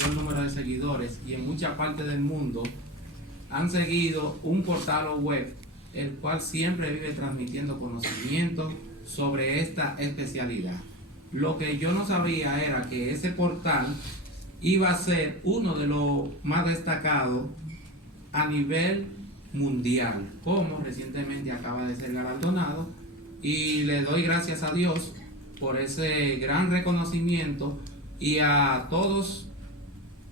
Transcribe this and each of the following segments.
mayor número de seguidores y en muchas partes del mundo han seguido un portal web, el cual siempre vive transmitiendo conocimiento sobre esta especialidad. Lo que yo no sabía era que ese portal iba a ser uno de los más destacados a nivel mundial, como recientemente acaba de ser galardonado, y le doy gracias a Dios por ese gran reconocimiento y a todos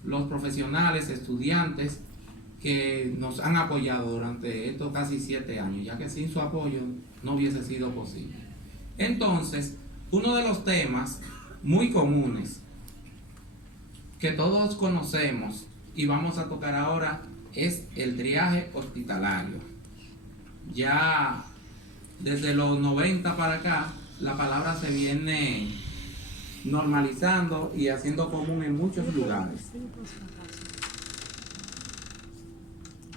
los profesionales, estudiantes que nos han apoyado durante estos casi 7 años, ya que sin su apoyo no hubiese sido posible. Entonces, uno de los temas muy comunes que todos conocemos y vamos a tocar ahora es el triaje hospitalario. Ya desde los 90 para acá, la palabra se viene normalizando y haciendo común en muchos lugares.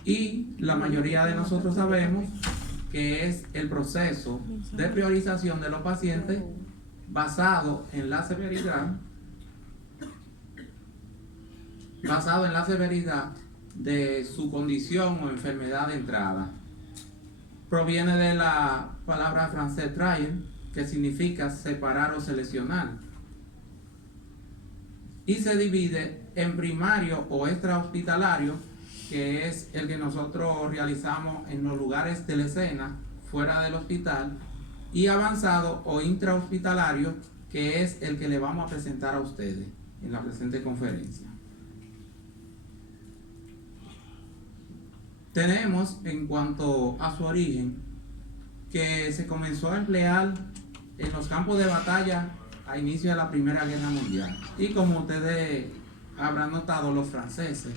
Y la mayoría de nosotros sabemos que es el proceso de priorización de los pacientes basado en la severidad de su condición o enfermedad de entrada. Proviene de la palabra francés trier, que significa separar o seleccionar, y se divide en primario o extrahospitalario, que es el que nosotros realizamos en los lugares de la escena fuera del hospital, y avanzado o intrahospitalario, que es el que le vamos a presentar a ustedes en la presente conferencia. Tenemos, en cuanto a su origen, que se comenzó a emplear en los campos de batalla a inicio de la Primera Guerra Mundial. Y como ustedes habrán notado, los franceses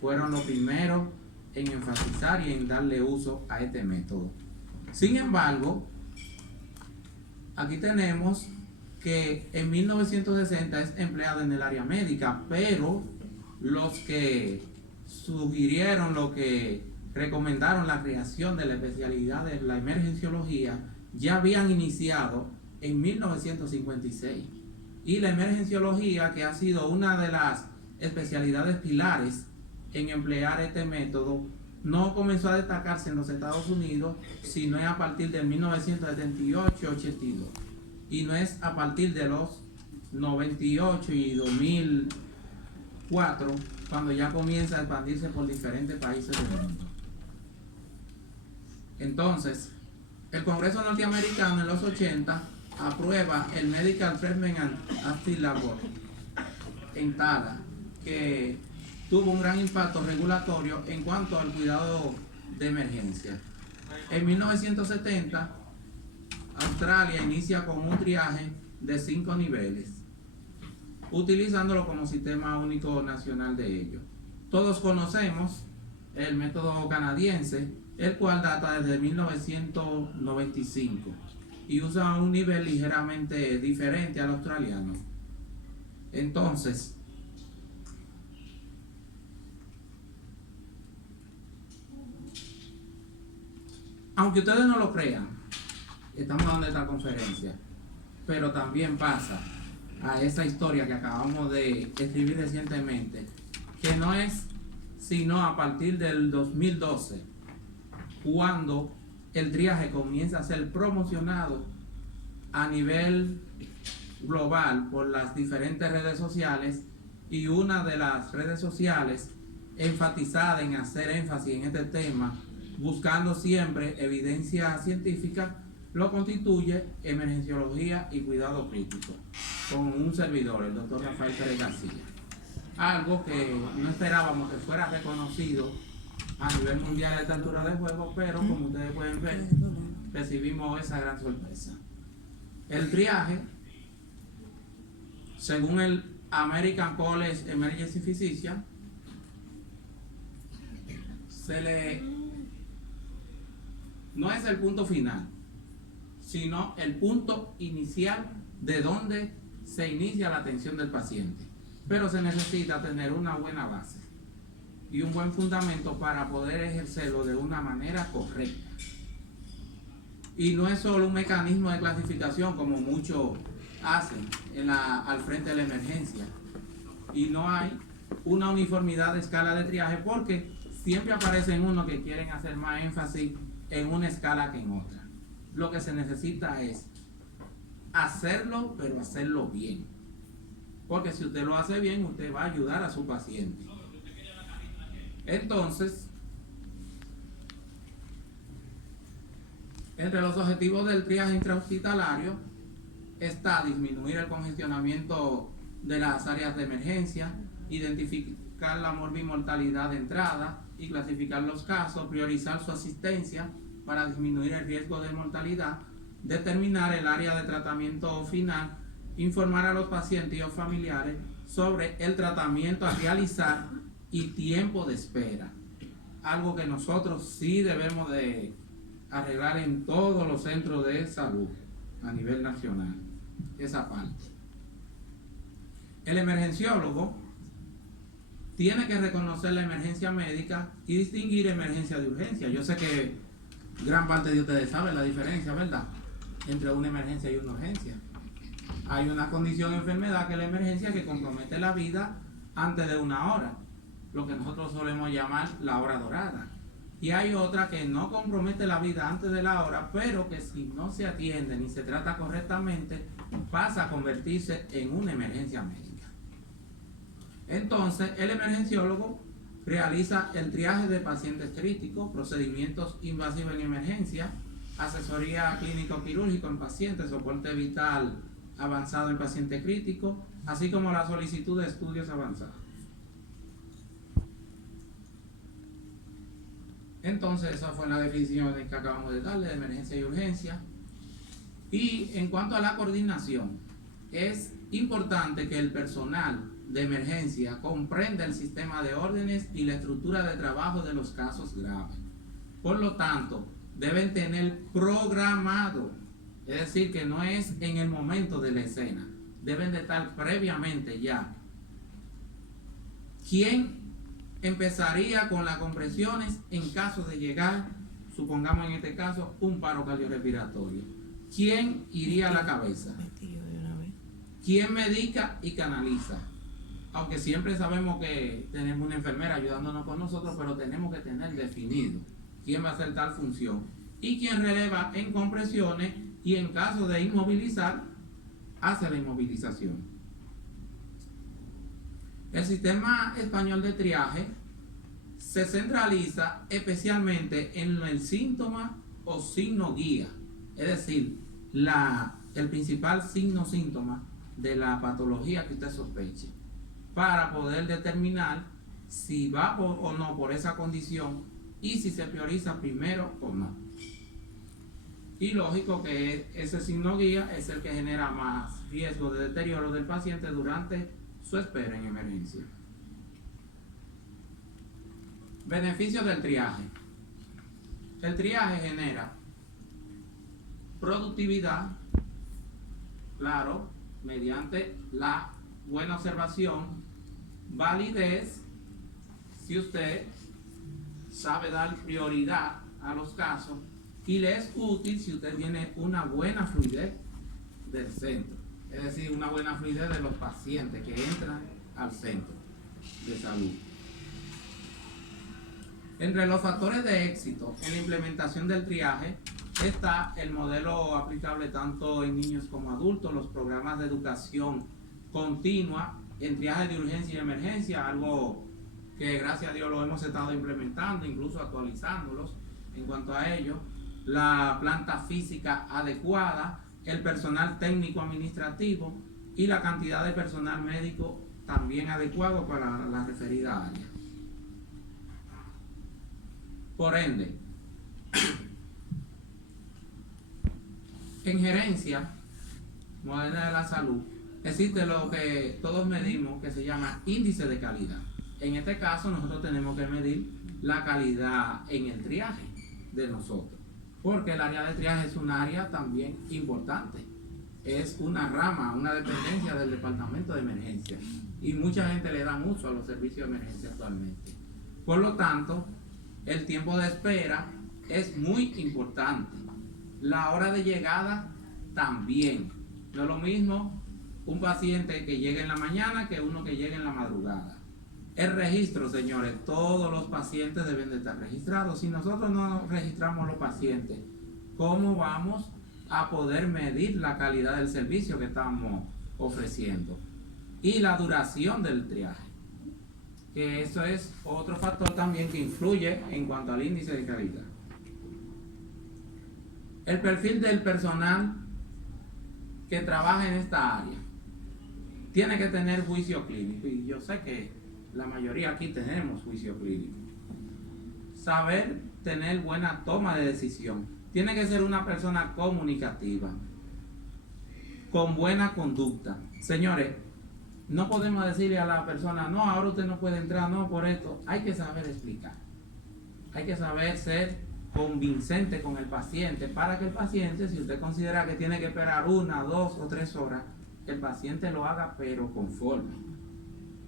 fueron los primeros en enfatizar y en darle uso a este método. Sin embargo, aquí tenemos que en 1960 es empleado en el área médica, pero los que sugirieron, lo que recomendaron la creación de la especialidad de la emergenciología ya habían iniciado en 1956. Y la emergenciología, que ha sido una de las especialidades pilares en emplear este método, no comenzó a destacarse en los Estados Unidos, sino a partir de 1978-82. Y no es a partir de los 98 y 2004 cuando ya comienza a expandirse por diferentes países del mundo. Entonces, el Congreso norteamericano en los 80 aprueba el Medical Treatment and Active Labor en TALA, que tuvo un gran impacto regulatorio en cuanto al cuidado de emergencia. En 1970, Australia inicia con un triaje de 5 niveles, utilizándolo como sistema único nacional de ellos. Todos conocemos el método canadiense, el cual data desde 1995 y usa un nivel ligeramente diferente al australiano. Entonces, aunque ustedes no lo crean, estamos dando esta conferencia, pero también pasa a esa historia que acabamos de escribir recientemente, que no es sino a partir del 2012, cuando el triaje comienza a ser promocionado a nivel global por las diferentes redes sociales, y una de las redes sociales enfatizada en hacer énfasis en este tema, buscando siempre evidencia científica, lo constituye Emergenciología y Cuidado Crítico, con un servidor, el doctor Rafael Pérez García. Algo que no esperábamos que fuera reconocido a nivel mundial a esta altura del juego, pero como ustedes pueden ver, recibimos esa gran sorpresa. El triaje, según el American College Emergency Physician, no es el punto final, sino el punto inicial de donde se inicia la atención del paciente. Pero se necesita tener una buena base y un buen fundamento para poder ejercerlo de una manera correcta. Y no es solo un mecanismo de clasificación como muchos hacen al frente de la emergencia. Y no hay una uniformidad de escala de triaje, porque siempre aparecen unos que quieren hacer más énfasis en una escala que en otra. Lo que se necesita es hacerlo, pero hacerlo bien. Porque si usted lo hace bien, usted va a ayudar a su paciente. Entonces, entre los objetivos del triaje intrahospitalario está disminuir el congestionamiento de las áreas de emergencia, identificar la morbimortalidad de entrada y clasificar los casos, priorizar su asistencia para disminuir el riesgo de mortalidad, determinar el área de tratamiento final, informar a los pacientes y los familiares sobre el tratamiento a realizar y tiempo de espera. Algo que nosotros sí debemos de arreglar en todos los centros de salud a nivel nacional, esa parte. El emergenciólogo tiene que reconocer la emergencia médica y distinguir emergencia de urgencia. Yo sé que gran parte de ustedes saben la diferencia, ¿verdad?, entre una emergencia y una urgencia. Hay una condición de enfermedad que es la emergencia, que compromete la vida antes de una hora, lo que nosotros solemos llamar la hora dorada. Y hay otra que no compromete la vida antes de la hora, pero que si no se atiende ni se trata correctamente, pasa a convertirse en una emergencia médica. Entonces, el emergenciólogo realiza el triaje de pacientes críticos, procedimientos invasivos en emergencia, asesoría clínico-quirúrgico en pacientes, soporte vital avanzado en paciente crítico, así como la solicitud de estudios avanzados. Entonces, esa fue la definición que acabamos de darle de emergencia y urgencia. Y en cuanto a la coordinación, es importante que el personal de emergencia comprenda el sistema de órdenes y la estructura de trabajo de los casos graves. Por lo tanto, deben tener programado, es decir, que no es en el momento de la escena, deben de estar previamente ya. ¿Quién empezaría con las compresiones en caso de llegar, supongamos en este caso, un paro cardiorrespiratorio? ¿Quién iría a la cabeza? ¿Quién medica y canaliza? Aunque siempre sabemos que tenemos una enfermera ayudándonos con nosotros, pero tenemos que tener definido quién va a hacer tal función y quién releva en compresiones, y en caso de inmovilizar, hace la inmovilización. El sistema español de triaje se centraliza especialmente en el síntoma o signo guía, es decir, el principal signo-síntoma de la patología que usted sospeche, para poder determinar si va o no por esa condición y si se prioriza primero o no. Y lógico que ese signo guía es el que genera más riesgo de deterioro del paciente durante su espera en emergencia. Beneficios del triaje. El triaje genera productividad, claro, mediante la buena observación, validez, si usted sabe dar prioridad a los casos, y le es útil si usted tiene una buena fluidez del centro, es decir, una buena fluidez de los pacientes que entran al centro de salud. Entre los factores de éxito en la implementación del triaje está el modelo aplicable tanto en niños como adultos, los programas de educación continua en triaje de urgencia y emergencia, algo que gracias a Dios lo hemos estado implementando, incluso actualizándolos en cuanto a ello, la planta física adecuada, el personal técnico administrativo y la cantidad de personal médico también adecuado para la referida área. Por ende, en gerencia moderna de la salud existe lo que todos medimos, que se llama índice de calidad. En este caso nosotros tenemos que medir la calidad en el triaje de nosotros, porque el área de triaje es un área también importante, es una rama, una dependencia del departamento de emergencia, y mucha gente le da uso a los servicios de emergencia actualmente. Por lo tanto, el tiempo de espera es muy importante, la hora de llegada también. No es lo mismo un paciente que llegue en la mañana que uno que llegue en la madrugada. El registro, señores, todos los pacientes deben de estar registrados. Si nosotros no registramos los pacientes, ¿cómo vamos a poder medir la calidad del servicio que estamos ofreciendo? Y la duración del triaje, que eso es otro factor también que influye en cuanto al índice de calidad. El perfil del personal que trabaja en esta área tiene que tener juicio clínico, y yo sé que la mayoría aquí tenemos juicio clínico. Saber tener buena toma de decisión. Tiene que ser una persona comunicativa, con buena conducta. Señores, no podemos decirle a la persona, no, ahora usted no puede entrar, no, por esto. Hay que saber explicar. Hay que saber ser convincente con el paciente para que el paciente, si usted considera que tiene que esperar 1, 2 o 3 horas, el paciente lo haga pero conforme.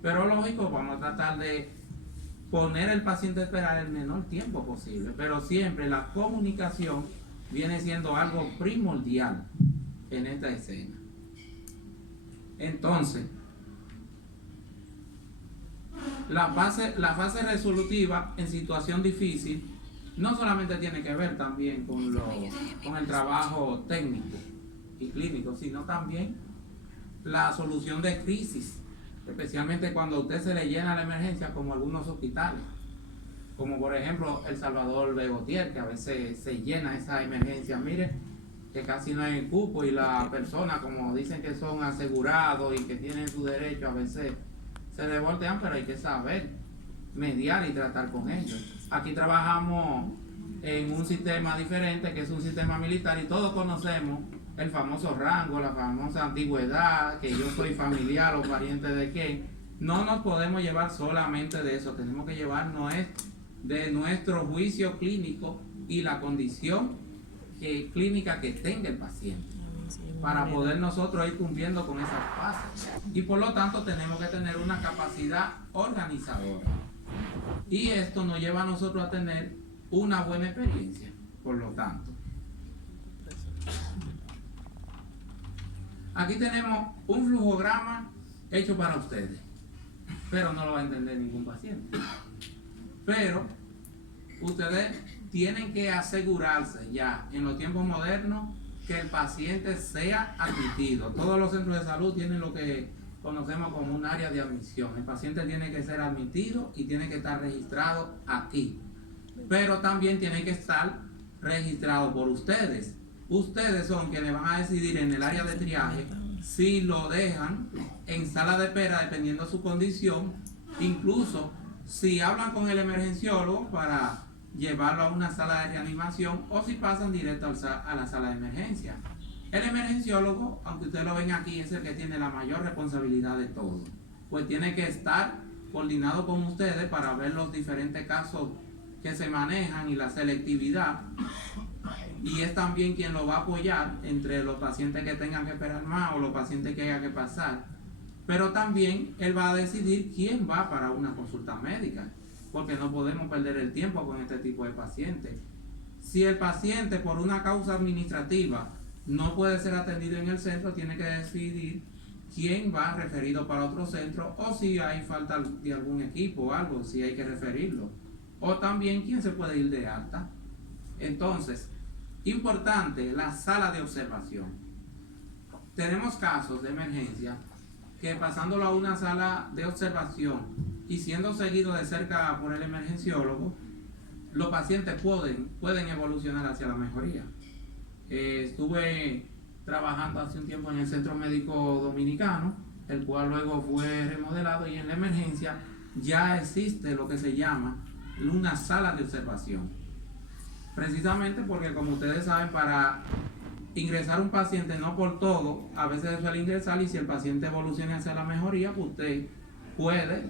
Pero lógico, vamos a tratar de poner al paciente a esperar el menor tiempo posible, pero siempre la comunicación viene siendo algo primordial en esta escena. Entonces, la fase resolutiva en situación difícil no solamente tiene que ver también con el trabajo técnico y clínico, sino también la solución de crisis, especialmente cuando a usted se le llena la emergencia, como algunos hospitales, como por ejemplo el Salvador Begotier, que a veces se llena esa emergencia, mire, que casi no hay cupo, y la persona, como dicen que son asegurados y que tienen su derecho, a veces se revoltean, pero hay que saber mediar y tratar con ellos. Aquí trabajamos en un sistema diferente, que es un sistema militar, y todos conocemos el famoso rango, la famosa antigüedad, que yo soy familiar o pariente de qué. No nos podemos llevar solamente de eso, tenemos que llevarnos de nuestro juicio clínico y la condición clínica que tenga el paciente, para poder nosotros ir cumpliendo con esas fases. Y por lo tanto tenemos que tener una capacidad organizadora. Y esto nos lleva a nosotros a tener una buena experiencia, por lo tanto. Aquí tenemos un flujograma hecho para ustedes, pero no lo va a entender ningún paciente. Pero ustedes tienen que asegurarse ya en los tiempos modernos que el paciente sea admitido. Todos los centros de salud tienen lo que conocemos como un área de admisión. El paciente tiene que ser admitido y tiene que estar registrado aquí. Pero también tiene que estar registrado por ustedes. Ustedes son quienes van a decidir en el área de triaje si lo dejan en sala de espera dependiendo de su condición, incluso si hablan con el emergenciólogo para llevarlo a una sala de reanimación, o si pasan directo a la sala de emergencia. El emergenciólogo, aunque ustedes lo ven aquí, es el que tiene la mayor responsabilidad de todo, pues tiene que estar coordinado con ustedes para ver los diferentes casos que se manejan y la selectividad, y es también quien lo va a apoyar entre los pacientes que tengan que esperar más o los pacientes que haya que pasar. Pero también él va a decidir quién va para una consulta médica, porque no podemos perder el tiempo con este tipo de pacientes. Si el paciente por una causa administrativa no puede ser atendido en el centro, tiene que decidir quién va referido para otro centro, o si hay falta de algún equipo o algo, si hay que referirlo, o también quién se puede ir de alta. Entonces, importante, la sala de observación. Tenemos casos de emergencia que pasándolo a una sala de observación y siendo seguido de cerca por el emergenciólogo, los pacientes pueden evolucionar hacia la mejoría. Estuve trabajando hace un tiempo en el Centro Médico Dominicano, el cual luego fue remodelado, y en la emergencia ya existe lo que se llama una sala de observación. Precisamente porque, como ustedes saben, para ingresar un paciente, no por todo, a veces suele ingresar, y si el paciente evoluciona hacia la mejoría, pues usted puede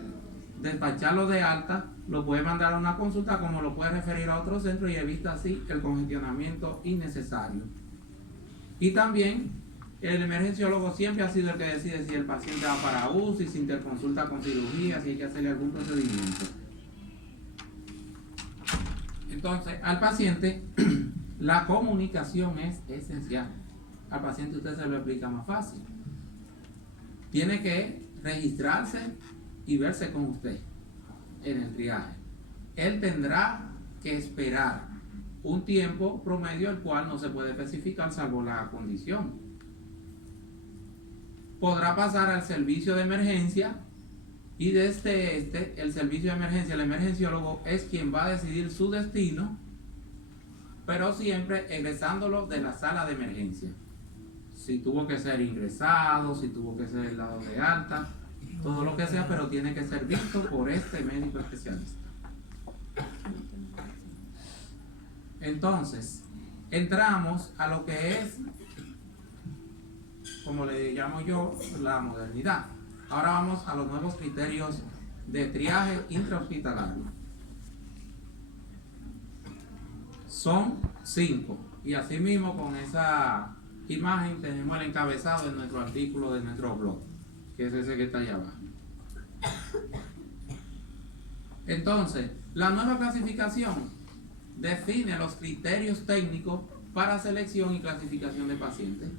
despacharlo de alta, lo puede mandar a una consulta, como lo puede referir a otro centro, y evita así el congestionamiento innecesario. Y también el emergenciólogo siempre ha sido el que decide si el paciente va para UCI, si interconsulta con cirugía, si hay que hacerle algún procedimiento. Entonces, al paciente la comunicación es esencial. Al paciente usted se lo explica más fácil. Tiene que registrarse y verse con usted. en el triaje. Él tendrá que esperar un tiempo promedio, el cual no se puede especificar salvo la condición. Podrá pasar al servicio de emergencia y desde el servicio de emergencia, el emergenciólogo es quien va a decidir su destino, pero siempre egresándolo de la sala de emergencia. Si tuvo que ser ingresado, si tuvo que ser dado de alta, todo lo que sea, pero tiene que ser visto por este médico especialista. Entonces, entramos a lo que es, como le llamo yo, la modernidad. Ahora vamos a los nuevos criterios de triaje intrahospitalario. Son 5. Y asimismo con esa imagen tenemos el encabezado de nuestro artículo de nuestro blog, que es ese que está allá abajo. Entonces, la nueva clasificación define los criterios técnicos para selección y clasificación de pacientes,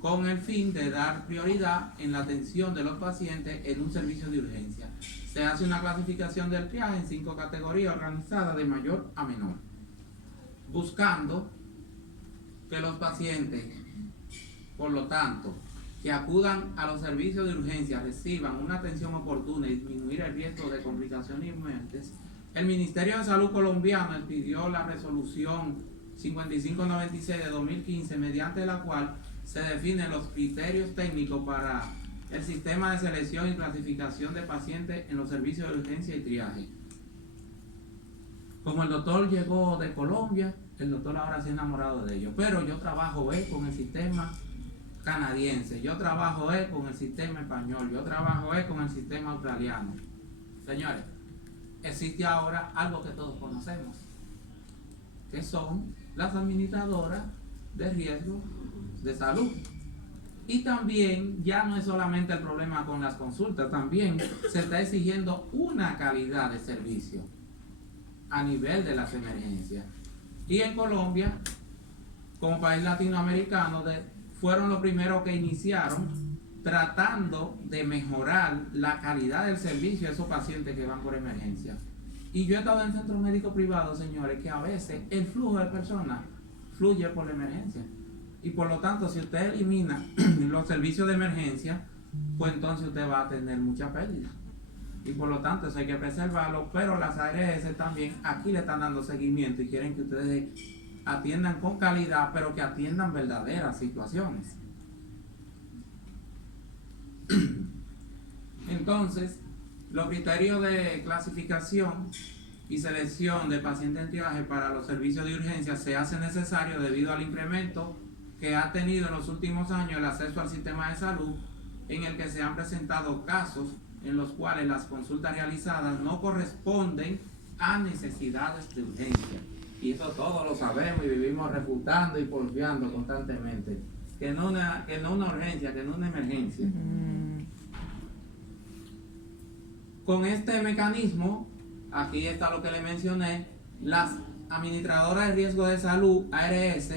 con el fin de dar prioridad en la atención de los pacientes en un servicio de urgencia. Se hace una clasificación del triaje en 5 categorías organizadas de mayor a menor, buscando que los pacientes, por lo tanto, que acudan a los servicios de urgencia reciban una atención oportuna y disminuir el riesgo de complicaciones y muertes. El Ministerio de Salud colombiano expidió la resolución 5596 de 2015, mediante la cual se definen los criterios técnicos para el sistema de selección y clasificación de pacientes en los servicios de urgencia y triaje. Como el doctor llegó de Colombia, el doctor ahora se ha enamorado de ellos, pero yo trabajo con el sistema canadiense, yo trabajo con el sistema español, yo trabajo con el sistema australiano. Señores, existe ahora algo que todos conocemos, que son las administradoras de riesgo de salud. Y también ya no es solamente el problema con las consultas, también se está exigiendo una calidad de servicio a nivel de las emergencias. Y en Colombia, como país latinoamericano, fueron los primeros que iniciaron tratando de mejorar la calidad del servicio a esos pacientes que van por emergencia. Y yo he estado en centros médicos privados, señores, que a veces el flujo de personas fluye por la emergencia. Y por lo tanto, si usted elimina los servicios de emergencia, pues entonces usted va a tener mucha pérdida. Y por lo tanto, eso hay que preservarlo. Pero las ARS también aquí le están dando seguimiento y quieren que ustedes atiendan con calidad, pero que atiendan verdaderas situaciones. Entonces, los criterios de clasificación y selección de pacientes en triaje para los servicios de urgencia se hace necesario debido al incremento que ha tenido en los últimos años el acceso al sistema de salud, en el que se han presentado casos en los cuales las consultas realizadas no corresponden a necesidades de urgencia. Y eso todos lo sabemos y vivimos refutando y porfiando constantemente. Que no una urgencia, que no una emergencia. Con este mecanismo, aquí está lo que le mencioné, las administradoras de riesgo de salud, ARS,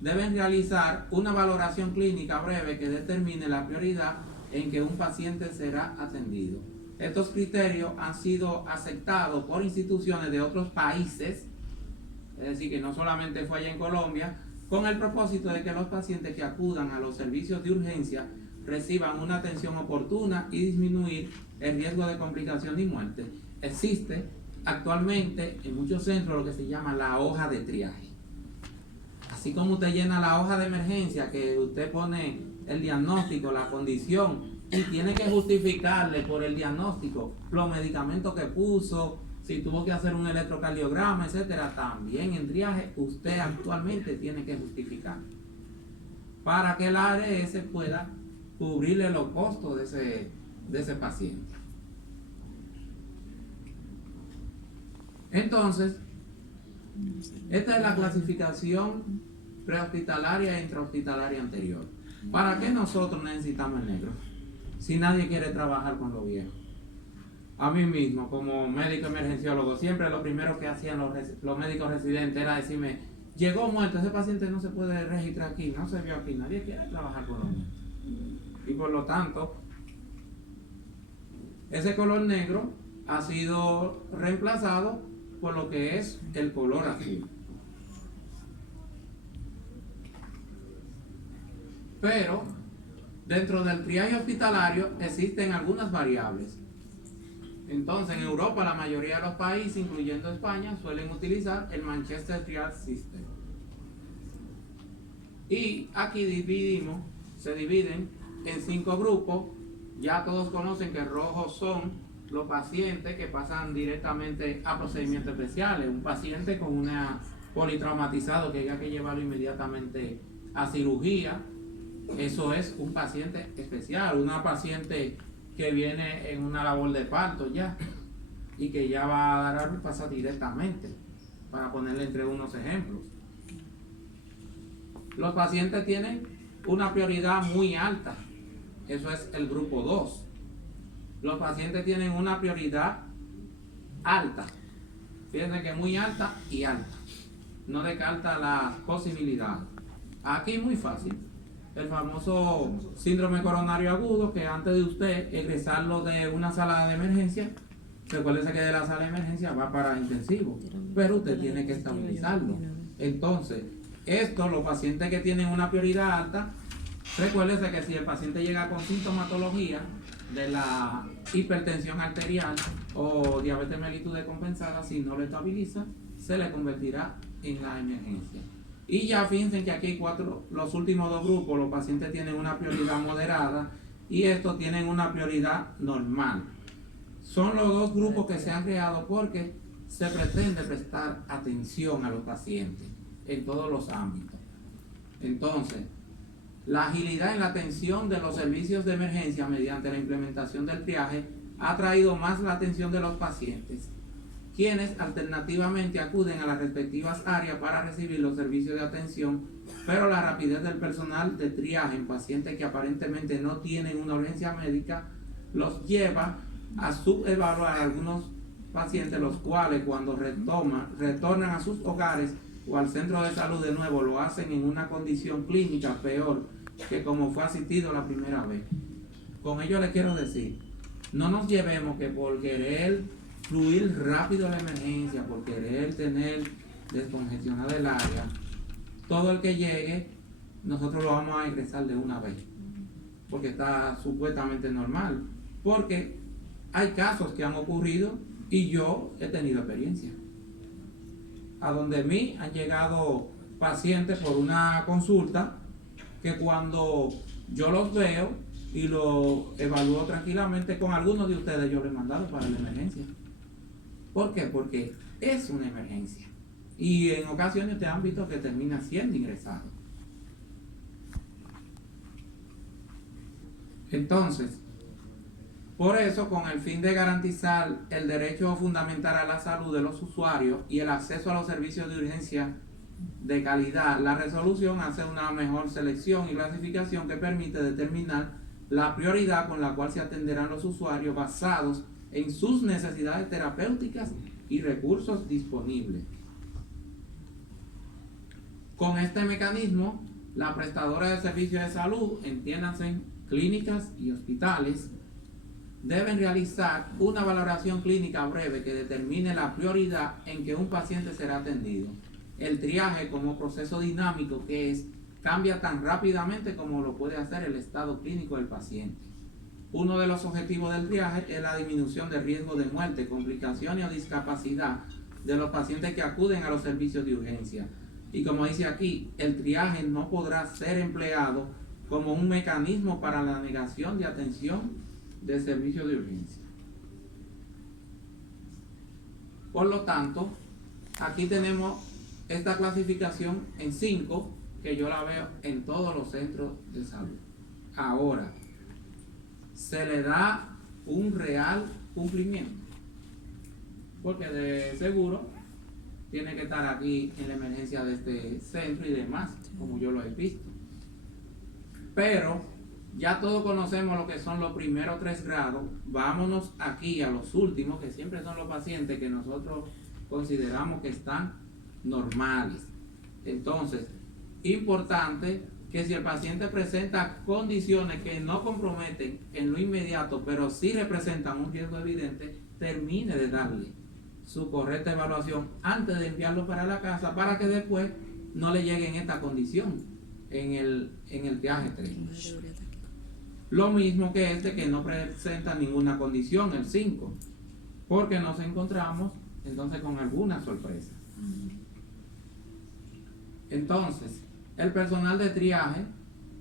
deben realizar una valoración clínica breve que determine la prioridad en que un paciente será atendido. Estos criterios han sido aceptados por instituciones de otros países, es decir, que no solamente fue allá en Colombia, con el propósito de que los pacientes que acudan a los servicios de urgencia reciban una atención oportuna y disminuir el riesgo de complicación y muerte. Existe actualmente en muchos centros lo que se llama la hoja de triaje. Así como usted llena la hoja de emergencia, que usted pone el diagnóstico, la condición, y tiene que justificarle por el diagnóstico los medicamentos que puso, si tuvo que hacer un electrocardiograma, etcétera. También en triaje usted actualmente tiene que justificar para que la ARS pueda cubrirle los costos de ese paciente. Entonces, esta es la clasificación prehospitalaria e intrahospitalaria anterior. ¿Para qué nosotros necesitamos el negro? Si nadie quiere trabajar con lo viejo. A mí mismo, como médico emergenciólogo, siempre lo primero que hacían los médicos residentes era decirme: llegó muerto, ese paciente no se puede registrar aquí, no se vio aquí, nadie quiere trabajar con lo muerto. Y por lo tanto, ese color negro ha sido reemplazado por lo que es el color azul. Pero dentro del triaje hospitalario existen algunas variables. Entonces, en Europa, la mayoría de los países, incluyendo España, suelen utilizar el Manchester Triage System. Y aquí se dividen en 5 grupos. Ya todos conocen que rojos son los pacientes que pasan directamente a procedimientos especiales. Un paciente con una politraumatizado que haya que llevarlo inmediatamente a cirugía. Eso es un paciente especial, una paciente que viene en una labor de parto ya y que ya va a dar a luz, pasa directamente, para ponerle entre unos ejemplos. Los pacientes tienen una prioridad muy alta, eso es el grupo 2. Los pacientes tienen una prioridad alta, fíjense que muy alta y alta, no descarta las posibilidades. Aquí muy fácil. El famoso síndrome coronario agudo, que antes de usted egresarlo de una sala de emergencia, recuérdese que de la sala de emergencia va para intensivo, pero usted tiene que estabilizarlo. Entonces, los pacientes que tienen una prioridad alta, recuérdese que si el paciente llega con sintomatología de la hipertensión arterial o diabetes mellitus descompensada, si no lo estabiliza, se le convertirá en la emergencia. Y ya fíjense que aquí los últimos 2 grupos, los pacientes tienen una prioridad moderada y estos tienen una prioridad normal. Son los 2 grupos que se han creado porque se pretende prestar atención a los pacientes en todos los ámbitos. Entonces, la agilidad en la atención de los servicios de emergencia mediante la implementación del triaje ha traído más la atención de los pacientes, quienes alternativamente acuden a las respectivas áreas para recibir los servicios de atención, pero la rapidez del personal de triaje en pacientes que aparentemente no tienen una urgencia médica los lleva a subevaluar a algunos pacientes, los cuales cuando retornan a sus hogares o al centro de salud de nuevo, lo hacen en una condición clínica peor que como fue asistido la primera vez. Con ello les quiero decir, no nos llevemos que por querer fluir rápido la emergencia, por querer tener descongestionada el área, todo el que llegue, nosotros lo vamos a ingresar de una vez, porque está supuestamente normal, porque hay casos que han ocurrido y yo he tenido experiencia, a donde a mí han llegado pacientes por una consulta que cuando yo los veo y lo evalúo tranquilamente, con algunos de ustedes yo les he mandado para la emergencia. ¿Por qué? Porque es una emergencia y en ocasiones este ámbito que termina siendo ingresado. Entonces, por eso, con el fin de garantizar el derecho fundamental a la salud de los usuarios y el acceso a los servicios de urgencia de calidad, la resolución hace una mejor selección y clasificación que permite determinar la prioridad con la cual se atenderán los usuarios basados en sus necesidades terapéuticas y recursos disponibles. Con este mecanismo, la prestadora de servicios de salud, entiéndase clínicas y hospitales, deben realizar una valoración clínica breve que determine la prioridad en que un paciente será atendido. El triaje, como proceso dinámico que es, cambia tan rápidamente como lo puede hacer el estado clínico del paciente. Uno de los objetivos del triaje es la disminución del riesgo de muerte, complicaciones o discapacidad de los pacientes que acuden a los servicios de urgencia. Y como dice aquí, el triaje no podrá ser empleado como un mecanismo para la negación de atención de servicios de urgencia. Por lo tanto, aquí tenemos esta clasificación en 5, que yo la veo en todos los centros de salud. Ahora, se le da un real cumplimiento, porque de seguro tiene que estar aquí en la emergencia de este centro y demás, como yo lo he visto. Pero ya todos conocemos lo que son los primeros 3 grados. Vámonos aquí a los últimos, que siempre son los pacientes que nosotros consideramos que están normales. Entonces, importante que si el paciente presenta condiciones que no comprometen en lo inmediato, pero sí representan un riesgo evidente, termine de darle su correcta evaluación antes de enviarlo para la casa, para que después no le llegue en esta condición en el viaje 3. Lo mismo que este que no presenta ninguna condición, el 5, porque nos encontramos entonces con alguna sorpresa. Entonces, el personal de triaje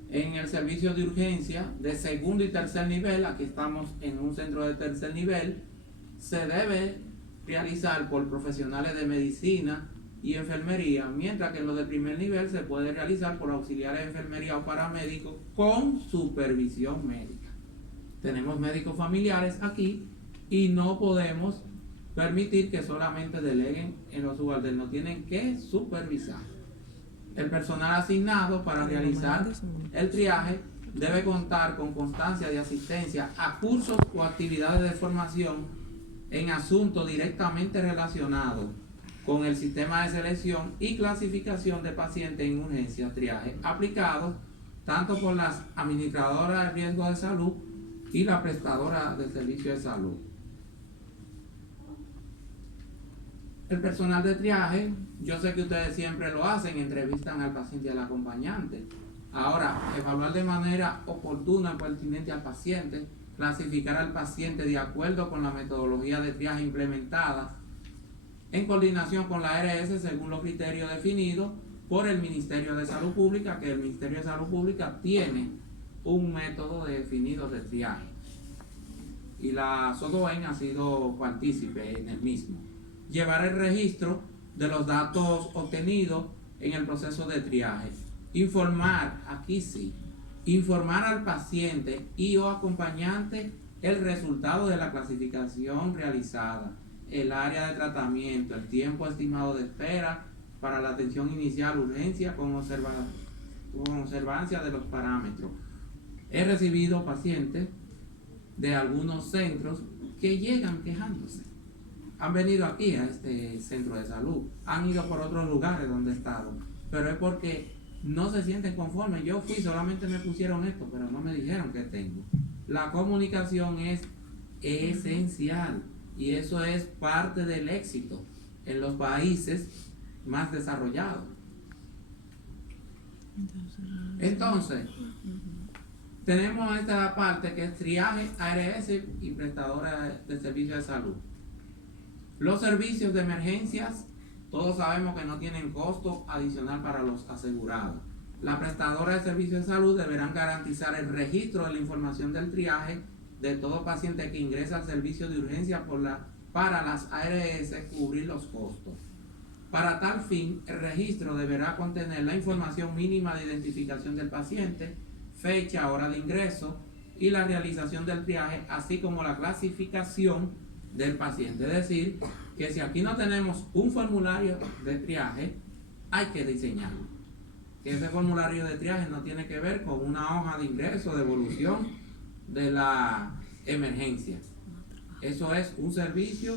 en el servicio de urgencia de segundo y tercer nivel, aquí estamos en un centro de tercer nivel, se debe realizar por profesionales de medicina y enfermería, mientras que en lo de primer nivel se puede realizar por auxiliares de enfermería o paramédicos con supervisión médica. Tenemos médicos familiares aquí y no podemos permitir que solamente deleguen en los subalternos, tienen que supervisar. El personal asignado para realizar el triaje debe contar con constancia de asistencia a cursos o actividades de formación en asuntos directamente relacionados con el sistema de selección y clasificación de pacientes en urgencia, triaje, aplicados tanto por las administradoras de riesgo de salud y la prestadora del servicio de salud. El personal de triaje, yo sé que ustedes siempre lo hacen, entrevistan al paciente y al acompañante. Ahora, evaluar de manera oportuna y pertinente al paciente, clasificar al paciente de acuerdo con la metodología de triaje implementada, en coordinación con la ARS según los criterios definidos por el Ministerio de Salud Pública, que el Ministerio de Salud Pública tiene un método definido de triaje. Y la SODOEN ha sido partícipe en el mismo. Llevar el registro de los datos obtenidos en el proceso de triaje. Informar, aquí sí, informar al paciente y o acompañante el resultado de la clasificación realizada, el área de tratamiento, el tiempo estimado de espera para la atención inicial, urgencia con observancia de los parámetros. He recibido pacientes de algunos centros que llegan quejándose. Han venido aquí a este centro de salud, han ido por otros lugares donde he estado, pero es porque no se sienten conformes. Yo fui, solamente me pusieron esto, pero no me dijeron qué tengo. La comunicación es esencial y eso es parte del éxito en los países más desarrollados. Entonces, tenemos esta parte que es triaje, ARS y prestadora de servicios de salud. Los servicios de emergencias, todos sabemos que no tienen costo adicional para los asegurados. La prestadora de servicios de salud deberán garantizar el registro de la información del triaje de todo paciente que ingresa al servicio de urgencia para las ARS cubrir los costos. Para tal fin, el registro deberá contener la información mínima de identificación del paciente, fecha, hora de ingreso y la realización del triaje, así como la clasificación del paciente. Es decir, que si aquí no tenemos un formulario de triaje, hay que diseñarlo. Que ese formulario de triaje no tiene que ver con una hoja de ingreso, de evolución de la emergencia. Eso es un servicio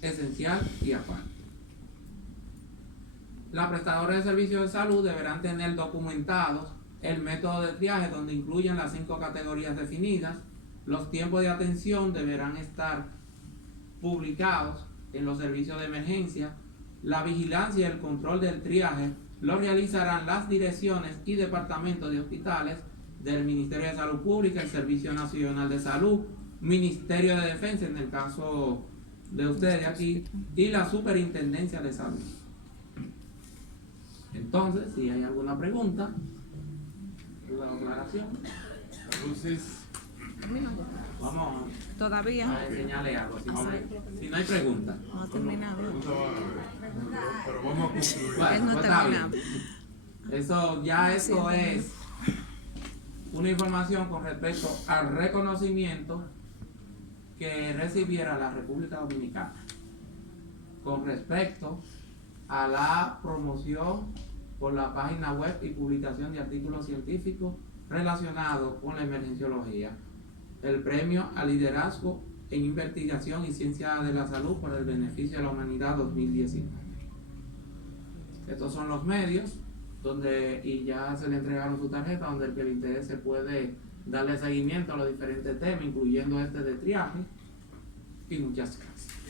esencial y aparte. Las prestadoras de servicios de salud deberán tener documentados el método de triaje, donde incluyen las 5 categorías definidas. Los tiempos de atención deberán estar publicados en los servicios de emergencia. La vigilancia y el control del triaje lo realizarán las direcciones y departamentos de hospitales del Ministerio de Salud Pública, el Servicio Nacional de Salud, Ministerio de Defensa en el caso de ustedes aquí, y la Superintendencia de Salud. Entonces, si hay alguna pregunta, alguna aclaración, vamos todavía a enseñarle algo. Si no hay pregunta, no ha terminado. Pero vamos a concluir. Él bueno, no pues ha está bien. terminado. Esto es una información con respecto al reconocimiento que recibiera la República Dominicana con respecto a la promoción por la página web y publicación de artículos científicos relacionados con la emergenciología, el premio al liderazgo en investigación y ciencia de la salud por el beneficio de la humanidad 2019. Estos son los medios y ya se le entregaron su tarjeta, donde el que le interese puede darle seguimiento a los diferentes temas, incluyendo este de triaje. y muchas gracias.